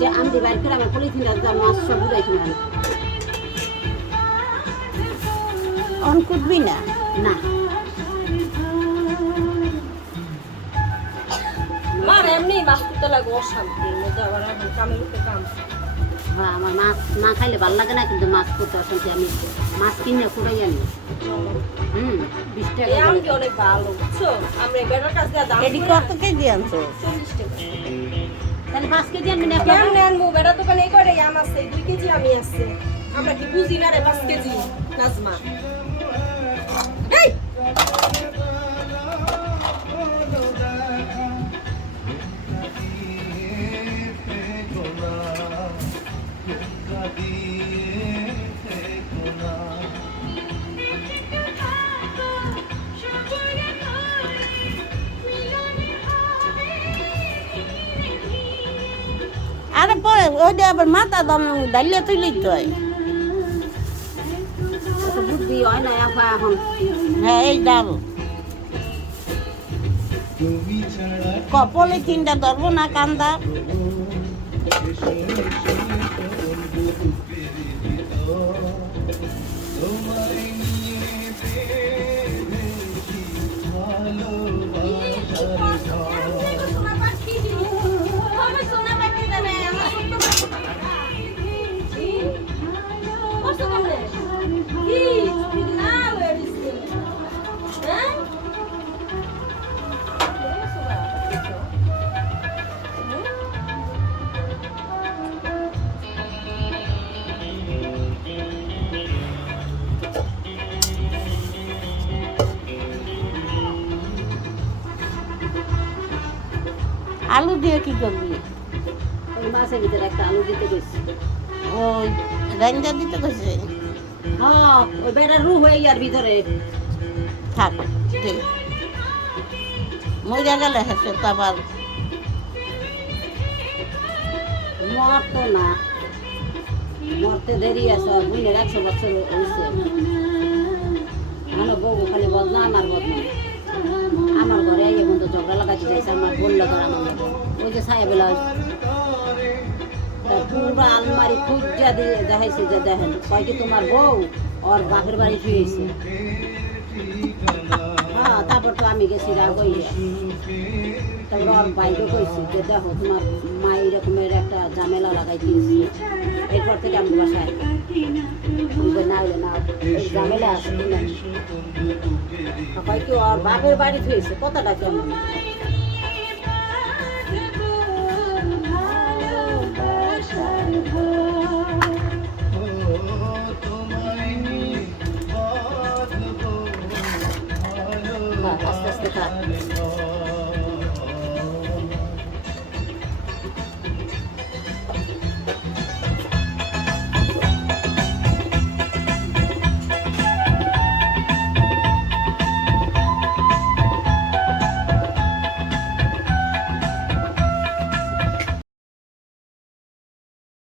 যে আমি বাইর করে আমার পলিথিনটা মাছ সব বুঝাই কিনা অন কুটবি না? না। মার এমনি করতে লাগে অশান্তির মধ্যে আবার এখন কামের উপরে কাম। হ্যাঁ আমার মাছ না খাইলে ভালো লাগে না কিন্তু মাছ করতে অশান্তি। আমি মাছ কিনে কুড়াই আনি। হুম বিশ টাকা আমটি অনেক ভালো বুঝছ? আমরা বেটার কাছ দাম এডি কত কেজি আনছো? চল্লিশ টাকা। তাহলে পাঁচ কেজি আনবি না কেমন আনব বেটার দোকানে এই করে আম আছে দুই কেজি আমি আছে। আমরা কি বুঝি না রে পাঁচ কেজি নাজমা? আরে পরে ওইটা আবার মাথা দম ডালিয়া তুলি তো বুদ্ধি হয় না এখন এখন হ্যাঁ এই ডাল কপলে তিনটা ধরবো না কান্দা। আলু দিয়ে কি করবি? ওই মাছের ভিতরে একটা আলু দিতে গেছি। ওই রাঞ্জা দিতে কইছে হ্যাঁ ওই রু হয়ে ইয়ার ভিতরে। থাক গেলে হেসে তো আবার। মরতো না। মরতে দেরি আছে আর বুঝলে একশো বছর হয়েছে বউ খালি বদনাম আর বদনাম। আমার লাগাতে চাইছে আমার বলল ধর আমার। ওই যে ছায়া বেলা পুরো আলমারি খুঁজা দিয়ে দেখাইছে যে দেখেন, কয় কি তোমার বউ? ওর বাপের বাড়ি শুয়েছে হ্যাঁ তারপর তো আমি গেছি রাগ তারপর ওর বাইকে কইছি যে দেখো তোমার মা এরকমের একটা ঝামেলা লাগাই দিয়েছে এরপর থেকে আমি বাসায় না হইলে না ঝামেলা আছে কি। ওর বাপের বাড়ি শুয়েছে কথাটা কেমন? আস্তে আস্তে।